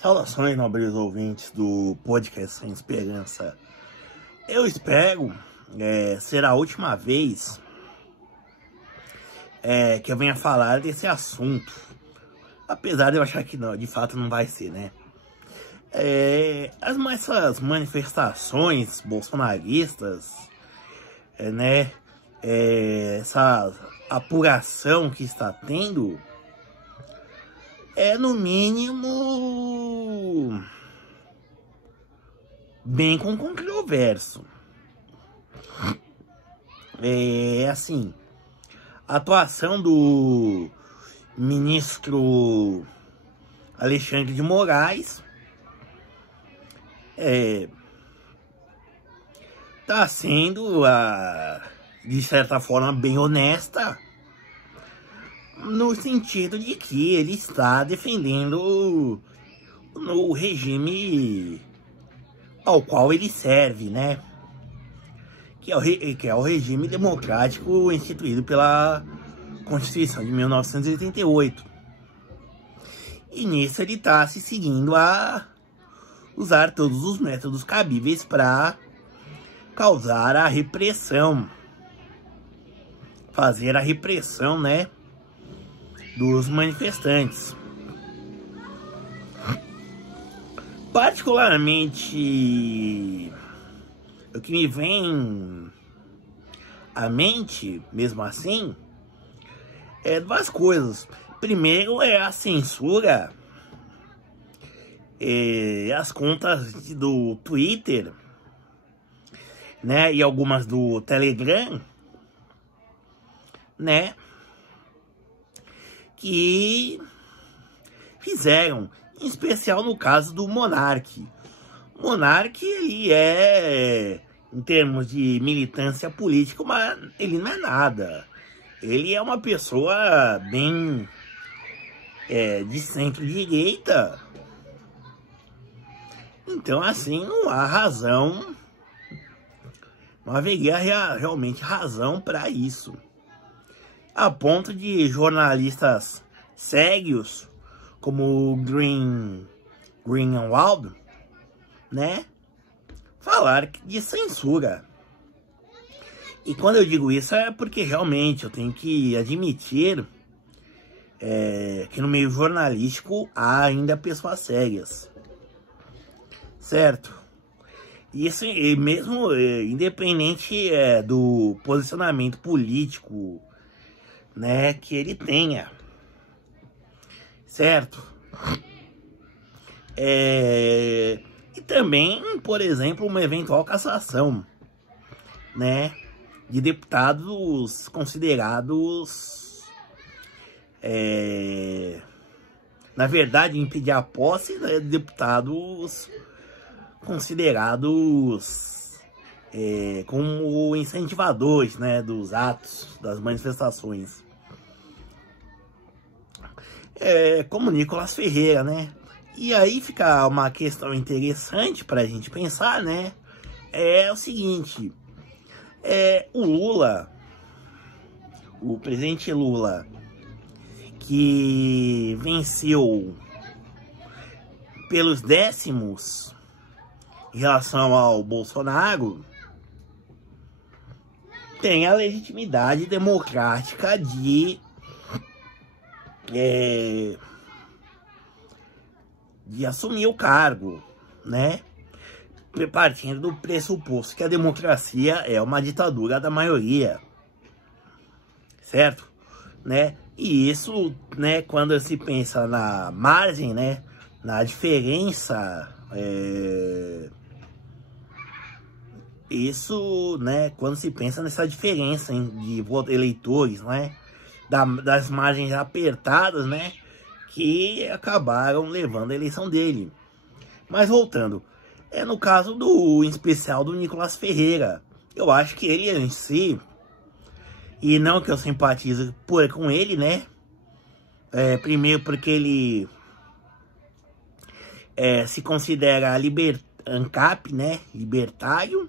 Saudações, nobres ouvintes do podcast Sem Esperança. Eu espero ser a última vez que eu venha falar desse assunto. Apesar de eu achar que não, de fato não vai ser, né? Essas manifestações bolsonaristas, essa apuração que está tendo, no mínimo bem controverso. Assim, a atuação do ministro Alexandre de Moraes está sendo, de certa forma, bem honesta, no sentido de que ele está defendendo o regime ao qual ele serve, né? Que é o regime democrático instituído pela Constituição de 1988. E nisso ele está se seguindo a usar todos os métodos cabíveis para causar a repressão, fazer a repressão, né, dos manifestantes. Particularmente, o que me vem à mente, mesmo assim, duas coisas. Primeiro é a censura, as contas do Twitter, né, e algumas do Telegram, né, que fizeram, em especial no caso do Monark. O Monark, ele em termos de militância política, mas ele não é nada. Ele é uma pessoa bem de centro-direita. Então, assim, não há razão, não haveria realmente razão para isso. A ponto de jornalistas sérios, como o Greenwald, né, falar de censura. E quando eu digo isso é porque realmente eu tenho que admitir que no meio jornalístico há ainda pessoas sérias, certo? Isso mesmo independente do posicionamento político, né, que ele tenha, certo? E também, por exemplo, uma eventual cassação, né, de deputados considerados, na verdade, impedir a posse, né, de deputados considerados como incentivadores, né, dos atos, das manifestações. Como Nicolas Ferreira, né? E aí fica uma questão interessante para a gente pensar, né? É o seguinte, o Lula, o presidente Lula, que venceu pelos décimos em relação ao Bolsonaro, tem a legitimidade democrática de assumir o cargo, né? Partindo do pressuposto que a democracia é uma ditadura da maioria, certo? Né? E isso, né, quando se pensa na margem, né, na diferença, isso, né, quando se pensa nessa diferença de eleitores, né, das margens apertadas, né, que acabaram levando a eleição dele. Mas voltando, no caso em especial do Nicolas Ferreira, eu acho que ele em si, e não que eu simpatize com ele, né, primeiro porque ele se considera ANCAP, né, libertário,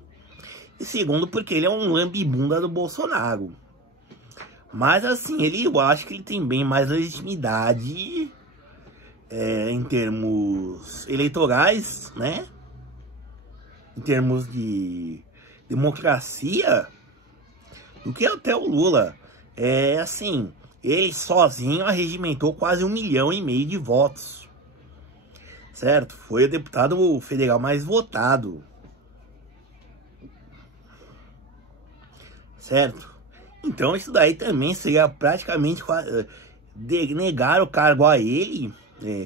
e segundo porque ele é um lambibunda do Bolsonaro. Mas assim, eu acho que ele tem bem mais legitimidade em termos eleitorais, né? Em termos de democracia, do que até o Lula. Assim, ele sozinho arregimentou quase 1,5 milhão de votos, certo? Foi o deputado federal mais votado, certo? Então isso daí também seria praticamente negar o cargo a ele,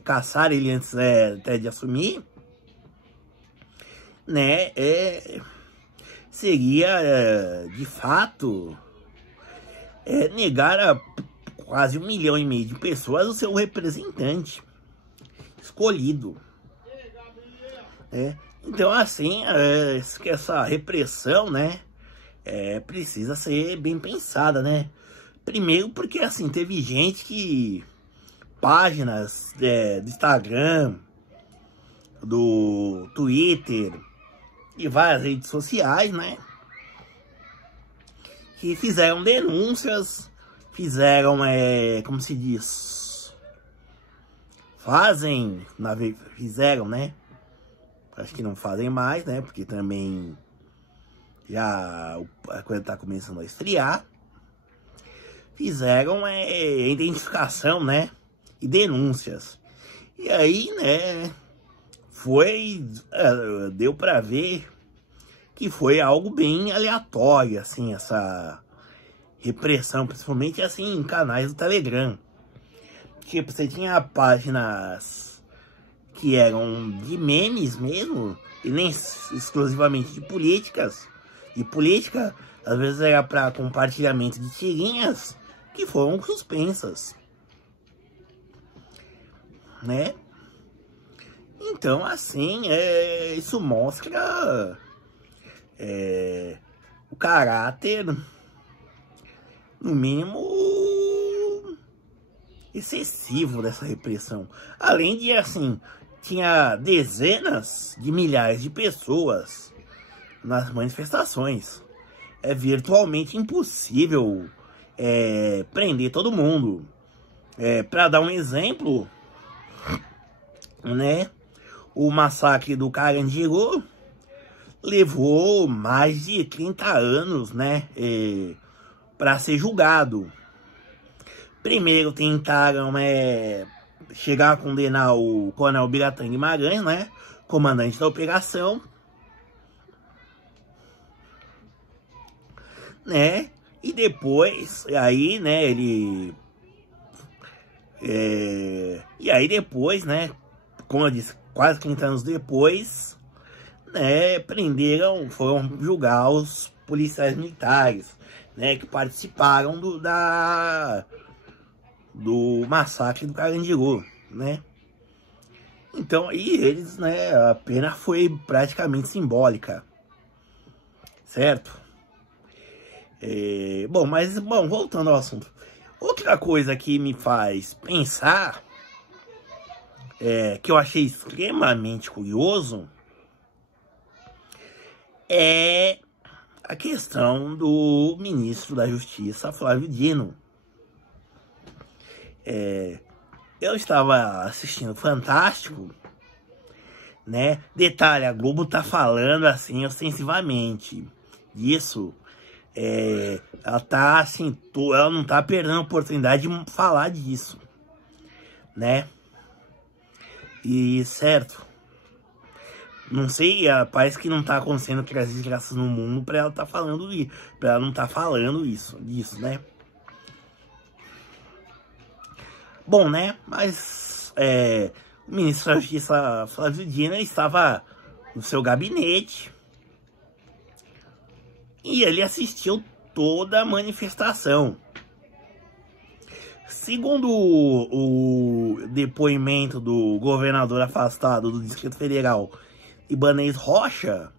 caçar ele antes até de assumir, né? Seria de fato negar a quase 1,5 milhão de pessoas o seu representante escolhido. Então, assim, essa repressão, né, precisa ser bem pensada, né? Primeiro porque, assim, teve gente que... páginas do Instagram, do Twitter e várias redes sociais, né, que fizeram denúncias, fizeram, como se diz, fizeram, né, acho que não fazem mais, né, porque também já a coisa tá começando a esfriar, fizeram identificação, né, e denúncias, e aí, né, deu pra ver que foi algo bem aleatório, assim, essa repressão, principalmente, assim, em canais do Telegram. Tipo, você tinha páginas que eram de memes mesmo, e nem exclusivamente de política, às vezes era para compartilhamento de tirinhas, que foram suspensas, né? Então, assim, isso mostra o caráter, no mínimo, excessivo dessa repressão. Além de, assim, tinha dezenas de milhares de pessoas nas manifestações. É virtualmente impossível prender todo mundo. Para dar um exemplo, né? O massacre do Carandiru levou mais de 30 anos, né, para ser julgado. Primeiro tentaram chegar a condenar o Coronel Biratã Guimarães, né, comandante da operação, né, e depois, aí, né, e aí depois, né, como eu disse, quase 30 anos depois, né, foram julgar os policiais militares, né, que participaram do massacre do Carandiru, né. Então, e eles, né, a pena foi praticamente simbólica, certo? Bom, voltando ao assunto. Outra coisa que me faz pensar, que eu achei extremamente curioso, é a questão do ministro da Justiça, Flávio Dino. Eu estava assistindo Fantástico, né? Detalhe, a Globo tá falando assim ostensivamente disso. Ela tá assim, ela não tá perdendo a oportunidade de falar disso, né? E certo, não sei, parece que não tá acontecendo criar desgraças no mundo pra ela tá falando isso, pra ela não tá falando disso, né? Bom, né? Mas o ministro da Justiça, Flávio Dino, estava no seu gabinete e ele assistiu toda a manifestação. Segundo o depoimento do governador afastado do Distrito Federal, Ibanez Rocha,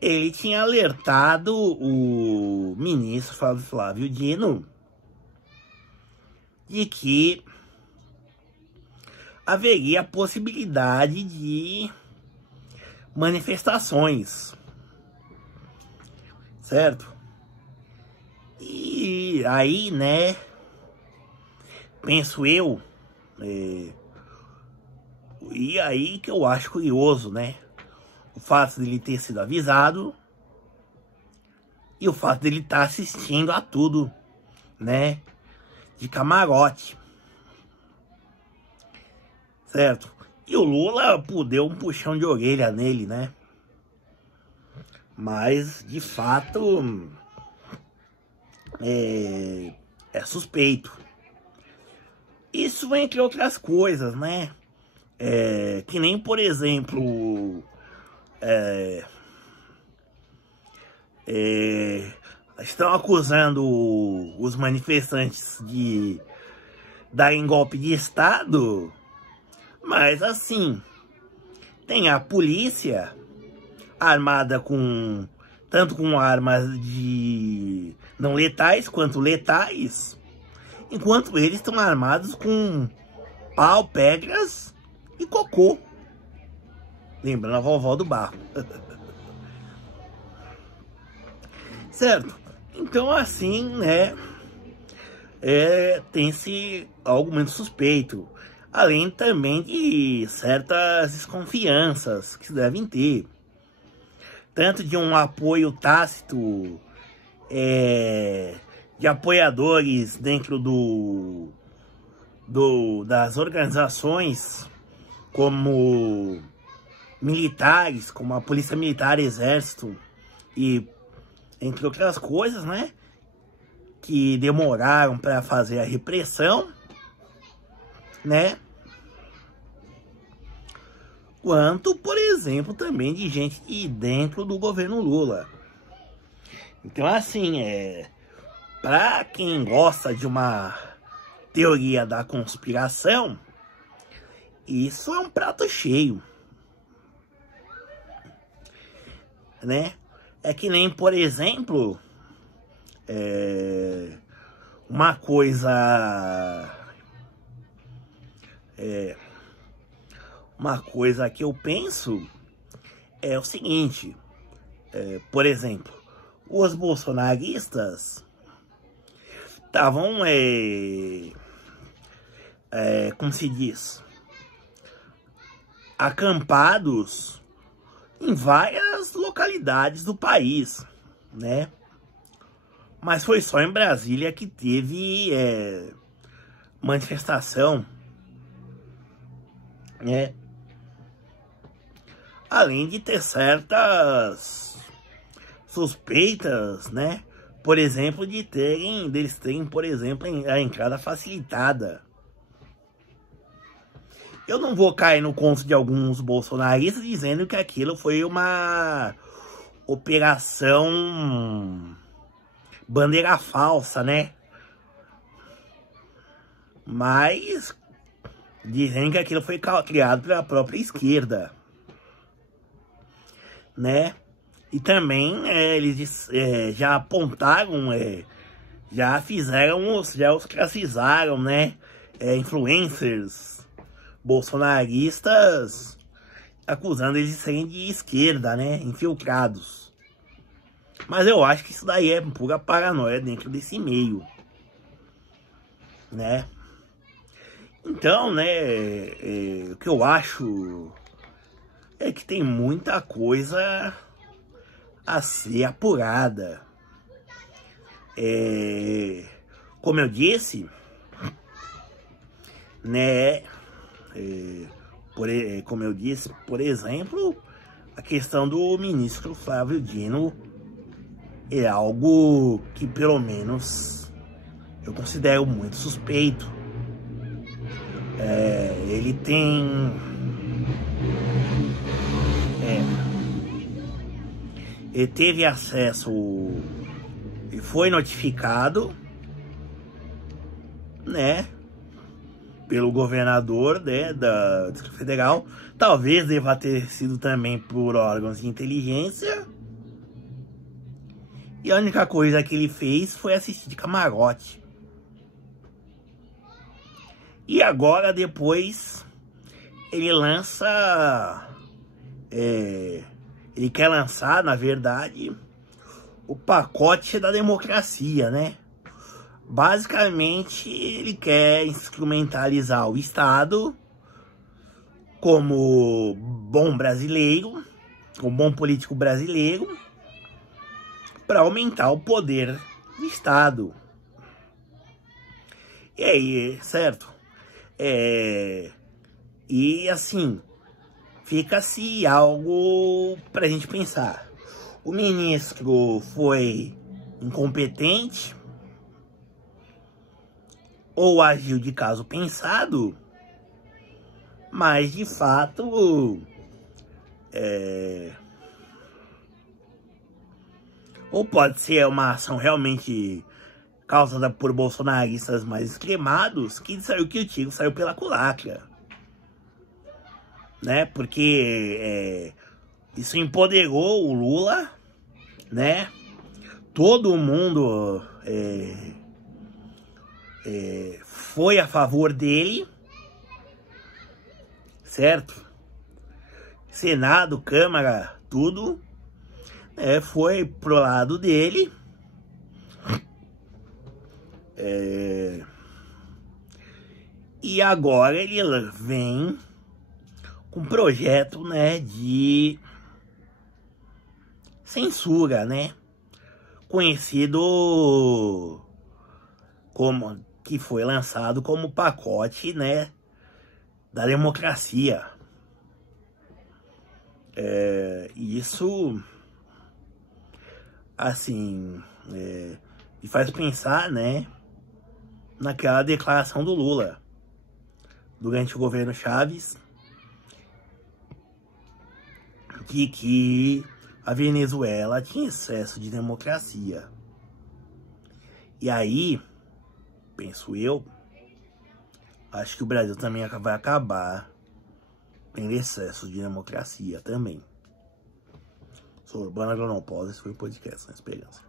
ele tinha alertado o ministro Flávio Dino de que haveria a possibilidade de manifestações, certo? E aí, né, penso eu, E aí que eu acho curioso, né? O fato dele ter sido avisado e o fato dele estar assistindo a tudo, né? De camarote. Certo? E o Lula deu um puxão de orelha nele, né? Mas, de fato, é suspeito. Isso entre outras coisas, né? Que nem, por exemplo, estão acusando os manifestantes de darem golpe de Estado, mas assim, tem a polícia armada tanto com armas de não letais quanto letais, enquanto eles estão armados com pau, pedras e cocô. Lembrando a vovó do barro. Certo? Então assim, né, tem-se algo muito suspeito. Além também de certas desconfianças que se devem ter. Tanto de um apoio tácito de apoiadores dentro das organizações, como militares, como a Polícia Militar, Exército e entre outras coisas, né, que demoraram para fazer a repressão, né, quanto, por exemplo, também de gente dentro do governo Lula. Então, assim, para quem gosta de uma teoria da conspiração, isso é um prato cheio, né? É que nem, por exemplo, uma coisa que eu penso é o seguinte, por exemplo, os bolsonaristas estavam, como se diz, acampados em várias localidades do país, né? Mas foi só em Brasília que teve manifestação, né? Além de ter certas suspeitas, né? Por exemplo, deles terem, por exemplo, a entrada facilitada. Eu não vou cair no conto de alguns bolsonaristas dizendo que aquilo foi uma operação bandeira falsa, né? Mas dizendo que aquilo foi criado pela própria esquerda, né? E também eles já apontaram, já os classificaram, né? Influencers bolsonaristas, acusando eles de serem de esquerda, né? Infiltrados. Mas eu acho que isso daí é pura paranoia dentro desse meio, né? Então, né, o que eu acho é que tem muita coisa a ser apurada. Como eu disse, né, como eu disse, por exemplo, a questão do ministro Flávio Dino é algo que, pelo menos, eu considero muito suspeito. Ele tem... ele teve acesso e foi notificado, né, pelo governador, né, da Distrito Federal. Talvez deva ter sido também por órgãos de inteligência. E a única coisa que ele fez foi assistir de camarote. E agora, depois, ele lança... ele quer lançar, na verdade, o pacote da democracia, né? Basicamente, ele quer instrumentalizar o Estado como bom brasileiro, como bom político brasileiro, para aumentar o poder do Estado. E aí, certo? E assim, fica-se algo pra gente pensar. O ministro foi incompetente ou agiu de caso pensado, mas de fato ou pode ser uma ação realmente causada por bolsonaristas mais extremados, que o tiro saiu pela culatra, né? Porque isso empoderou o Lula, né? Todo mundo foi a favor dele, certo? Senado, Câmara, tudo foi pro lado dele. E agora ele vem com um projeto, né, de censura, né? Conhecido como, que foi lançado como pacote, né, da democracia. Isso, assim, me faz pensar, né, naquela declaração do Lula durante o governo Chaves, de que a Venezuela tinha excesso de democracia. E aí, penso eu, acho que o Brasil também vai acabar tendo excesso de democracia também. Sou Urbano Agronopausa, esse foi o podcast Na Esperança.